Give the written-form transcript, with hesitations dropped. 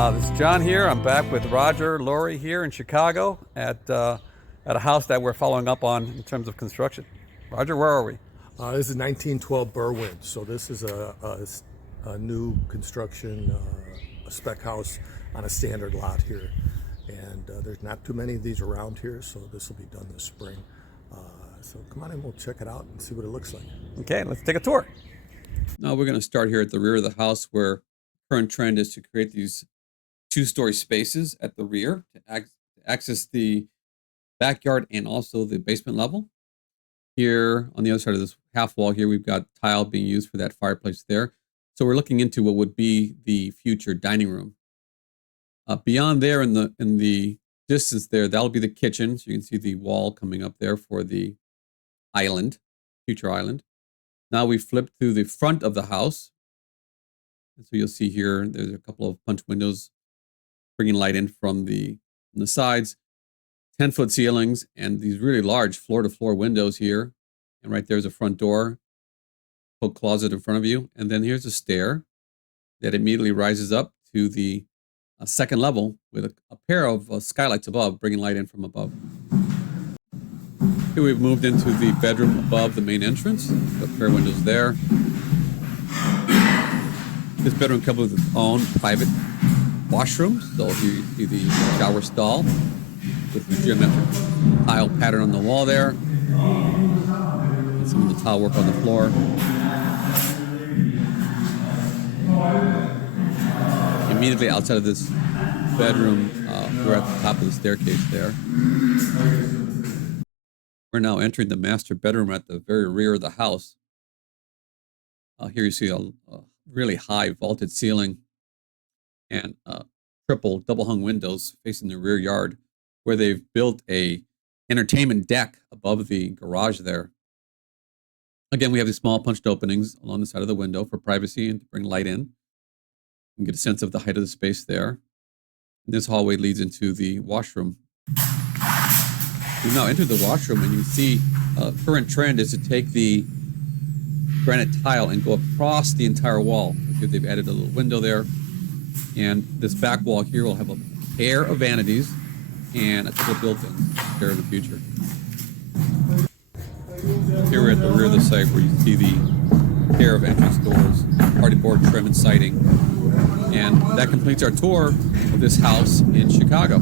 This is John here. I'm back with Roger Laurie here in Chicago at a house that we're following up on in terms of construction. Roger, where are we? This is 1912 Berwyn, so this is a new construction, a spec house on a standard lot here. And there's not too many of these around here, so this will be done this spring. So come on in, we'll check it out and see what it looks like. Okay, let's take a tour. Now we're going to start here at the rear of the house, where current trend is to create these two-story spaces at the rear to access the backyard and also the basement level. Here on the other side of this half wall here, we've got tile being used for that fireplace there. So we're looking into what would be the future dining room. Beyond there in the distance there, that'll be the kitchen. So you can see the wall coming up there for the island, future island. Now we flip to the front of the house. And so you'll see here, there's a couple of punch windows bringing light in from the sides, 10-foot ceilings, and these really large floor-to-floor windows here. And right there's a front door, coat closet in front of you. And then here's a stair that immediately rises up to the second level with a pair of skylights above, bringing light in from above. Here we've moved into the bedroom above the main entrance. A pair of windows there. This bedroom comes with its own private washroom. So here you see the shower stall with the geometric tile pattern on the wall there. And some of the tile work on the floor. Immediately outside of this bedroom, we're at the top of the staircase there. We're now entering the master bedroom at the very rear of the house. Here you see a really high vaulted ceiling and triple double hung windows facing the rear yard, where they've built a entertainment deck above the garage there. Again, we have these small punched openings along the side of the window for privacy and to bring light in. You can get a sense of the height of the space there. And this hallway leads into the washroom. We've now entered the washroom, and you see current trend is to take the granite tile and go across the entire wall. They've added a little window there. And this back wall here will have a pair of vanities and a couple of built-ins there in the future. Here we're at the rear of the site, where you see the pair of entrance doors, party board trim and siding. And that completes our tour of this house in Chicago.